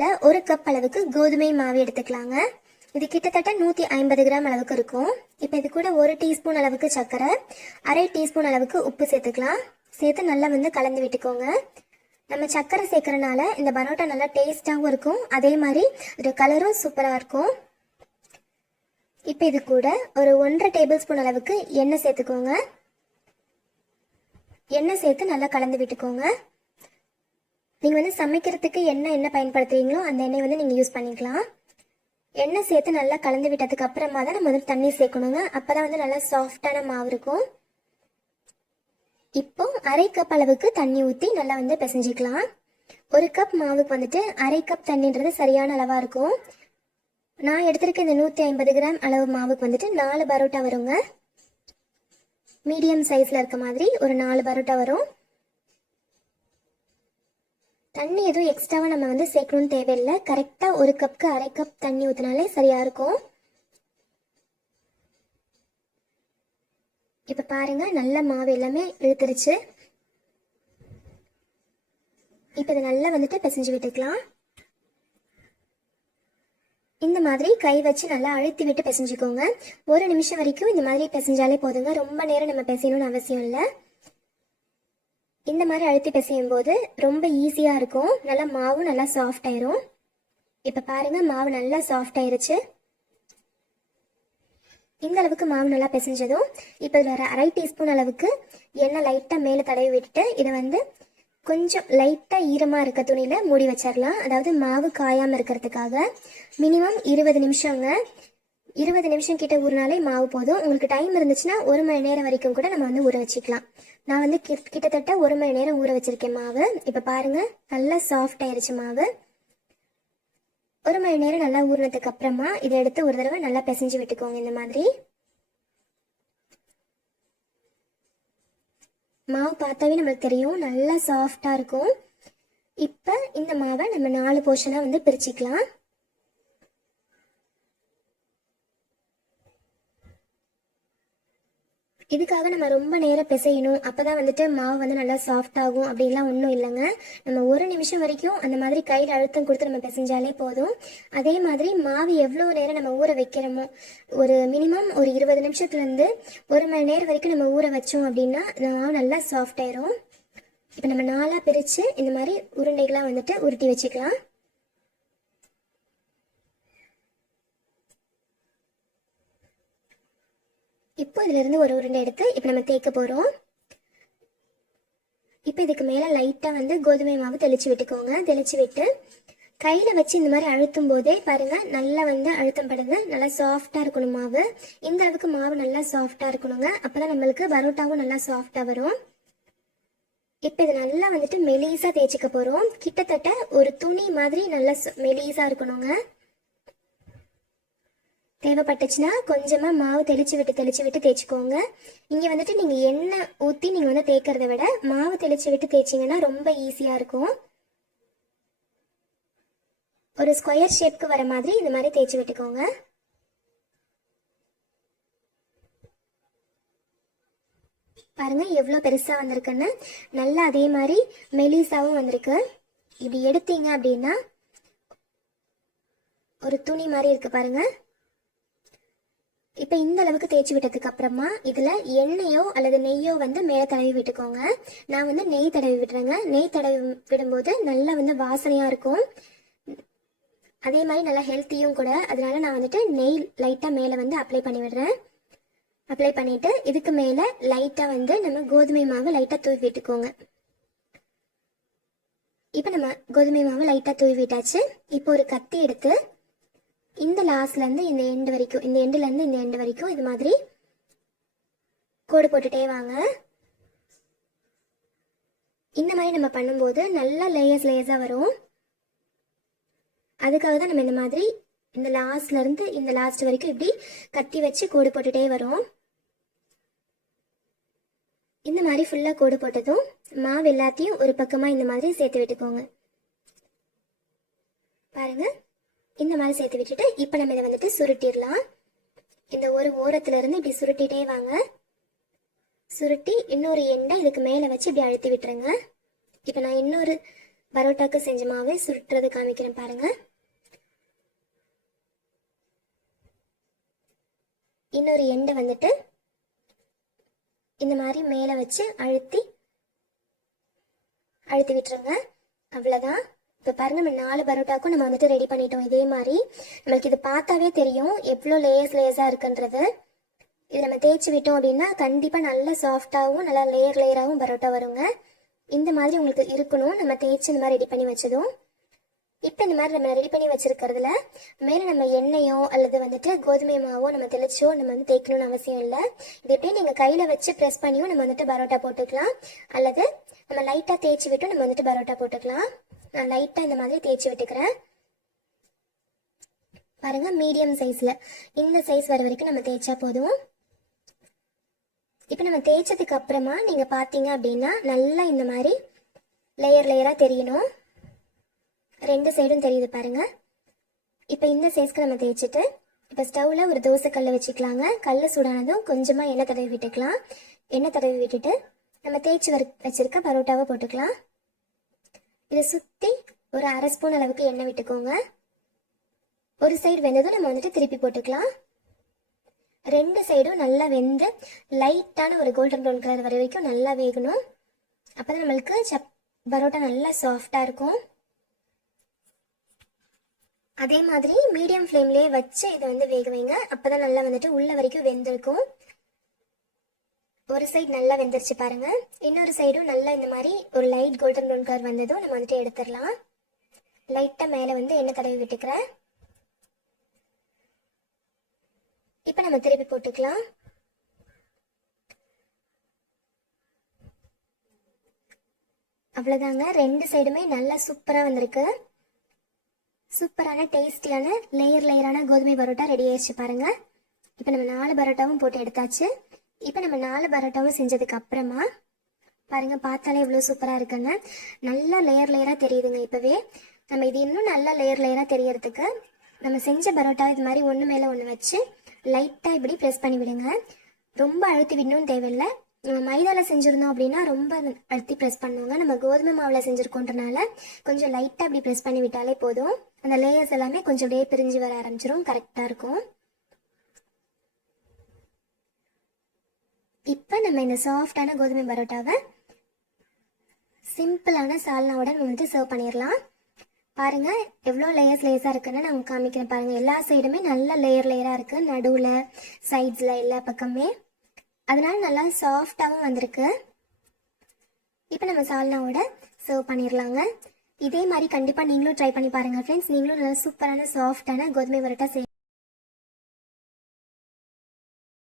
கப்பில் ஒரு கப் அளவுக்கு கோதுமை மாவு எடுத்துக்கலாங்க. இது கிட்டத்தட்ட நூற்றி ஐம்பது கிராம் அளவுக்கு இருக்கும். இப்போ இது கூட ஒரு டீஸ்பூன் அளவுக்கு சர்க்கரை அரை டீஸ்பூன் அளவுக்கு உப்பு சேர்த்துக்கலாம். சேர்த்து நல்லா வந்து கலந்து விட்டுக்கோங்க. நம்ம சர்க்கரை சேர்க்கறனால இந்த பரோட்டா நல்லா டேஸ்ட்டாகவும் இருக்கும். அதே மாதிரி ஒரு கலரும் சூப்பராக இருக்கும். இப்போ இது கூட ஒரு ஒன்றரை டேபிள் ஸ்பூன் அளவுக்கு எண்ணெய் சேர்த்துக்கோங்க. எண்ணெய் சேர்த்து நல்லா கலந்து விட்டுக்கோங்க. நீங்கள் வந்து சமைக்கிறதுக்கு எண்ணெய் என்ன பயன்படுத்துறீங்களோ அந்த எண்ணெய் வந்து நீங்கள் யூஸ் பண்ணிக்கலாம். எண்ணெய் சேர்த்து நல்லா கலந்து விட்டதுக்கு அப்புறமா தான் நம்ம வந்து தண்ணி சேர்க்கணுங்க. அப்போ தான் வந்து நல்லா சாஃப்டான மாவு இருக்கும். இப்போ அரை கப் அளவுக்கு தண்ணி ஊற்றி நல்லா வந்து பிசைஞ்சிக்கலாம். ஒரு கப் மாவுக்கு வந்துட்டு அரை கப் தண்ணின்றது சரியான அளவாக இருக்கும். நான் எடுத்திருக்க இந்த நூற்றி ஐம்பது கிராம் அளவு மாவுக்கு வந்துட்டு நாலு பரோட்டா வருங்க. மீடியம் சைஸில் இருக்க மாதிரி ஒரு நாலு பரோட்டா வரும். தண்ணி எதுவும் எக்ஸ்ட்ராவாக நம்ம வந்து சேர்க்கணும்னு தேவையில்லை. கரெக்டாக ஒரு கப்புக்கு அரை கப் தண்ணி ஊற்றினாலே சரியாக இருக்கும். இப்போ பாருங்கள் நல்ல மாவு எல்லாமே இழுத்துருச்சு. இப்போ இதை நல்லா வந்துட்டு பிசைஞ்சு விட்டுக்கலாம். இந்த மாதிரி கை வச்சு நல்லா அழுத்தி விட்டு பிசைஞ்சுக்கோங்க. ஒரு நிமிஷம் வரைக்கும் இந்த மாதிரி பிசைஞ்சாலே போதுங்க. ரொம்ப நேரம் நம்ம பிசையணும்னு அவசியம் இல்லை. இந்த மாதிரி அழுத்தி பிசையும் போது ரொம்ப ஈஸியாக இருக்கும். நல்லா மாவும் நல்லா சாஃப்ட் ஆயிரும். இப்போ பாருங்க மாவு நல்லா சாஃப்ட் ஆயிருச்சு. இந்த அளவுக்கு மாவு நல்லா பிசைஞ்சதும் இப்போ இதில் ஒரு அரை டீஸ்பூன் அளவுக்கு எண்ணெய் லைட்டாக மேலே தடவி விட்டுட்டு இதை வந்து கொஞ்சம் லைட்டாக ஈரமாக இருக்க துணியில் மூடி வச்சிடலாம் அதாவது மாவு காயாமல் இருக்கிறதுக்காக மினிமம் இருபது நிமிஷங்க. இருபது நிமிஷம் கிட்ட ஊறினாலே மாவு போதும். உங்களுக்கு டைம் இருந்துச்சுன்னா ஒரு மணி நேரம் வரைக்கும் கூட நம்ம வந்து ஊற வச்சுக்கலாம். நான் வந்து கிட்டத்தட்ட ஒரு மணி நேரம் ஊற வச்சிருக்கேன் மாவு. இப்போ பாருங்க நல்லா சாஃப்ட் ஆயிருச்சு மாவு. ஒரு மணி நேரம் நல்லா ஊறினதுக்கு அப்புறமா இதை எடுத்து ஒரு தடவை நல்லா பிசைஞ்சு விட்டுக்கோங்க இந்த மாதிரி. மாவு பார்த்தாவே நம்மளுக்கு தெரியும் நல்லா சாஃப்டாக இருக்கும். இப்போ இந்த மாவை நம்ம நாலு போர்ஷனாக வந்து பிரிச்சுக்கலாம். இதுக்காக நம்ம ரொம்ப நேரம் பிசையணும். அப்போ தான் வந்துட்டு மாவு வந்து நல்லா சாஃப்ட் ஆகும். அப்படின்லாம் ஒன்றும் இல்லைங்க. நம்ம ஒரு நிமிஷம் வரைக்கும் அந்த மாதிரி கையில் அழுத்தம் கொடுத்து நம்ம பிசைஞ்சாலே போதும். அதே மாதிரி மாவு எவ்வளோ நேரம் நம்ம ஊற வைக்கிறோமோ ஒரு மினிமம் ஒரு இருபது நிமிஷத்துலேருந்து ஒரு மணி நேரம் வரைக்கும் நம்ம ஊற வச்சோம் அப்படின்னா மாவு நல்லா சாஃப்ட் ஆயிரும். இப்போ நம்ம நாளாக பிரித்து இந்த மாதிரி உருண்டைகளாக வந்துட்டு உருட்டி வச்சுக்கலாம். இப்போ இதுல இருந்து ஒரு உருண்டை எடுத்து இப்போ நம்ம தேய்க்க போகிறோம் இப்போ இதுக்கு மேலே லைட்டாக வந்து கோதுமை மாவு தெளிச்சு விட்டுக்கோங்க. தெளிச்சு விட்டு கையில் வச்சு இந்த மாதிரி அழுத்தும் போதே பாருங்க நல்லா வந்து அழுத்தம் படுது நல்லா சாஃப்டாக இருக்கணும் மாவு. இந்த அளவுக்கு மாவு நல்லா சாஃப்டாக இருக்கணுங்க. அப்போ தான் நம்மளுக்கு பரோட்டாவும் நல்லா சாஃப்டாக வரும். இப்போ இது நல்லா வந்துட்டு மெலிசாக தேய்ச்சிக்க போகிறோம் கிட்டத்தட்ட ஒரு துணி மாதிரி நல்லா மெலிசாக இருக்கணுங்க. தேவைப்பட்டுச்சுன்னா கொஞ்சமாக மாவு தெளிச்சு விட்டு தெளிச்சு விட்டு தேய்ச்சிக்கோங்க. இங்கே வந்துட்டு நீங்கள் எண்ணெய் ஊற்றி நீங்கள் வந்து தேய்க்கிறத விட மாவு தெளிச்சு விட்டு தேய்ச்சிங்கன்னா ரொம்ப ஈஸியாக இருக்கும். ஒரு ஸ்கொயர் ஷேப்க்கு வர மாதிரி இந்த மாதிரி தேய்ச்சி விட்டுக்கோங்க. பாருங்க எவ்வளோ பெருசாக வந்திருக்குன்னு. நல்லா அதே மாதிரி மெலிசாவும் வந்திருக்கு. இப்படி எடுத்தீங்க அப்படின்னா ஒரு துணி மாதிரி இருக்கு பாருங்க. இப்போ இந்த அளவுக்கு தேய்ச்சி விட்டதுக்கு அப்புறமா இதில் எண்ணெயோ அல்லது நெய்யோ வந்து மேலே தடவி விட்டுக்கோங்க. நான் வந்து நெய் தடவி விடுறேங்க நெய் தடவி விடும்போது நல்லா வந்து வாசனையாக இருக்கும். அதே மாதிரி நல்லா ஹெல்த்தியும் கூட. அதனால நான் வந்துட்டு நெய் லைட்டாக மேலே வந்து அப்ளை பண்ணி விடுறேன். அப்ளை பண்ணிட்டு இதுக்கு மேலே லைட்டாக வந்து நம்ம கோதுமை மாவு லைட்டாக தூவி விட்டுக்கோங்க. இப்போ நம்ம கோதுமை மாவு லைட்டாக தூவி விட்டாச்சு. இப்போ ஒரு கத்தி எடுத்து இந்த லாஸ்ட்லேருந்து இந்த எண்டு வரைக்கும் இந்த எண்டுலேருந்து இந்த எண்டு வரைக்கும் இது மாதிரி கோடு போட்டுட்டே வாங்க. இந்த மாதிரி நம்ம பண்ணும்போது நல்லா லேயர்ஸ் லேயர்ஸாக வரும். அதுக்காக தான் நம்ம இந்த மாதிரி இந்த லாஸ்ட்லேருந்து இந்த லாஸ்ட் வரைக்கும் இப்படி கத்தி வச்சு கோடு போட்டுகிட்டே வரும். இந்த மாதிரி ஃபுல்லாக கோடு போட்டதும் மாவு எல்லாத்தையும் ஒரு பக்கமாக இந்த மாதிரி சேர்த்து விட்டுக்கோங்க. பாருங்கள் இந்த மாதிரி சேர்த்து விட்டுட்டு இப்போ நம்ம இதை வந்துட்டு சுருட்டிடலாம். இந்த ஒரு ஓரத்துலேருந்து இப்படி சுருட்டிட்டே வாங்க. சுருட்டி இன்னொரு எண்டை இதுக்கு மேலே வச்சு இப்படி அழுத்தி விட்டுருங்க. இப்போ நான் இன்னொரு பரோட்டாக்கு செஞ்ச மாவு சுருட்டுறது காமிக்கிறேன் பாருங்க. இன்னொரு எண்டை வந்துட்டு இந்த மாதிரி மேலே வச்சு அழுத்தி அழுத்தி விட்டுருங்க. அவ்வளோதான் இப்போ பாருங்க நம்ம நாலு பரோட்டாக்கும் நம்ம வந்துட்டு ரெடி பண்ணிட்டோம். இதே மாதிரி நம்மளுக்கு இது பார்த்தாவே தெரியும். எவ்வளோ லேயர்ஸ் லேயர்ஸாக இருக்குன்றது. இது நம்ம தேய்ச்சி விட்டோம் அப்படின்னா கண்டிப்பாக நல்ல சாஃப்டாகவும் நல்லா லேயர் லேயராகவும் பரோட்டா வருங்க. இந்த மாதிரி உங்களுக்கு இருக்கணும். நம்ம தேய்ச்சி இந்த மாதிரி ரெடி பண்ணி வச்சதும். இப்போ இந்த மாதிரி நம்ம ரெடி பண்ணி வச்சிருக்கிறதுல மேலே நம்ம எண்ணெயோ அல்லது வந்துட்டு கோதுமை மாவோ நம்ம தெளிச்சோ நம்ம வந்து தேய்க்கணும்னு அவசியம் இல்லை. இது எப்படியும் நீங்கள் கையில் வச்சு ப்ரெஸ் பண்ணியும் நம்ம வந்துட்டு பரோட்டா போட்டுக்கலாம். அல்லது நம்ம லைட்டாக தேய்ச்சி விட்டும் நம்ம வந்துட்டு பரோட்டா போட்டுக்கலாம். நான் லைட்டாக இந்த மாதிரி தேய்ச்சி விட்டுக்கிறேன். பாருங்க மீடியம் சைஸில் இந்த சைஸ் வர வரைக்கும் நம்ம தேய்ச்சா போதும். இப்போ நம்ம தேய்ச்சதுக்கு அப்புறமா நீங்கள் பார்த்தீங்க அப்படின்னா நல்லா இந்த மாதிரி லேயர் லேயராக தெரியணும். ரெண்டு சைடும் தெரியுது பாருங்க. இப்போ இந்த சைஸ்க்கு நம்ம தேய்ச்சிட்டு இப்போ ஸ்டவ்வில் ஒரு தோசை கல்லை வச்சுக்கலாங்க. கல் சூடானதும் கொஞ்சமாக எண்ணெய் தடவி விட்டுக்கலாம். எண்ணெய் தடவி விட்டுட்டு நம்ம தேய்ச்சி வர வச்சுருக்க பரோட்டாவை போட்டுக்கலாம். இதை சுற்றி ஒரு அரை ஸ்பூன் அளவுக்கு எண்ணெய் விட்டுக்கோங்க. ஒரு சைடு வெந்ததும் நம்ம வந்துட்டு திருப்பி போட்டுக்கலாம். ரெண்டு சைடும் நல்லா வெந்து லைட்டான ஒரு கோல்டன் ப்ரௌன் கலர் வர வரைக்கும் நல்லா வேகணும். அப்போ தான் நம்மளுக்கு சப் பரோட்டா நல்லா சாஃப்டாக இருக்கும். அதே மாதிரி மீடியம் ஃப்ளேம்லேயே வச்சு இதை வந்து வேக வைங்க. அப்போ தான் நல்லா வந்துட்டு உள்ள வரைக்கும் வெந்திருக்கும். ஒரு சைடு நல்லா வெந்துருச்சு பாருங்க. இன்னொரு சைடும் நல்லா இந்த மாதிரி ஒரு லைட் கோல்டன் ப்ரௌன் கலர் வந்ததும் நம்ம வந்துட்டு எடுத்துடலாம். லைட்டாக மேலே வந்து எண்ணெய் தடவி விட்டுக்கிறேன். இப்போ நம்ம திருப்பி போட்டுக்கலாம். அவ்வளோதாங்க ரெண்டு சைடுமே நல்லா சூப்பராக வந்திருக்கு. சூப்பரான டேஸ்டியான லேயர் லேயரான கோதுமை பரோட்டா ரெடி ஆயிடுச்சு பாருங்க. இப்போ நம்ம நாலு பரோட்டாவும் போட்டு எடுத்தாச்சு. இப்போ நம்ம நாலு பரோட்டாவும் செஞ்சதுக்கு அப்புறமா பாருங்க பார்த்தாலே இவ்வளோ சூப்பராக இருக்குன்னு. நல்லா லேயர் லேயராக தெரியுதுங்க இப்போவே. நம்ம இது இன்னும் நல்லா லேயர் லேயராக தெரியறதுக்கு நம்ம செஞ்ச பரோட்டா இது மாதிரி ஒன்று மேலே ஒன்று வச்சு லைட்டாக இப்படி ப்ரெஸ் பண்ணி விடுங்க. ரொம்ப அழுத்தி விடணும்னு தேவையில்லை. நம்ம மைதாவில் செஞ்சுருந்தோம் அப்படின்னா ரொம்ப அழுத்தி ப்ரெஸ் பண்ணுவோங்க. நம்ம கோதுமை மாவில் செஞ்சுருக்கோன்றனால கொஞ்சம் லைட்டாக இப்படி ப்ரெஸ் பண்ணி விட்டாலே போதும். அந்த லேயர்ஸ் எல்லாமே கொஞ்சம் அப்படியே பிரிஞ்சு வர ஆரம்பிச்சிரும். கரெக்டாக இருக்கும் இப்போ நம்ம இந்த சாஃப்டான கோதுமை பரோட்டாவை சிம்பிளான சால்னாவுடன் வந்துட்டு சர்வ் பண்ணிடலாம் பாருங்க எவ்வளோ லேயர்ஸ் லேயர்ஸாக இருக்குன்னு நான் உங்களுக்கு காமிக்கிறேன். பாருங்க எல்லா சைடுமே நல்ல லேயர் லேயராக இருக்கு. நடுவில் சைட்ஸில் எல்லா பக்கமே. அதனால நல்லா சாஃப்டாகவும் வந்திருக்கு. இப்போ நம்ம சால்னாவோட சர்வ் பண்ணிடலாங்க இதே மாதிரி கண்டிப்பாக நீங்களும் ட்ரை பண்ணி பாருங்கள் ஃப்ரெண்ட்ஸ் நீங்களும் நல்லா சூப்பரான சாஃப்டான கோதுமை பரோட்டா செய்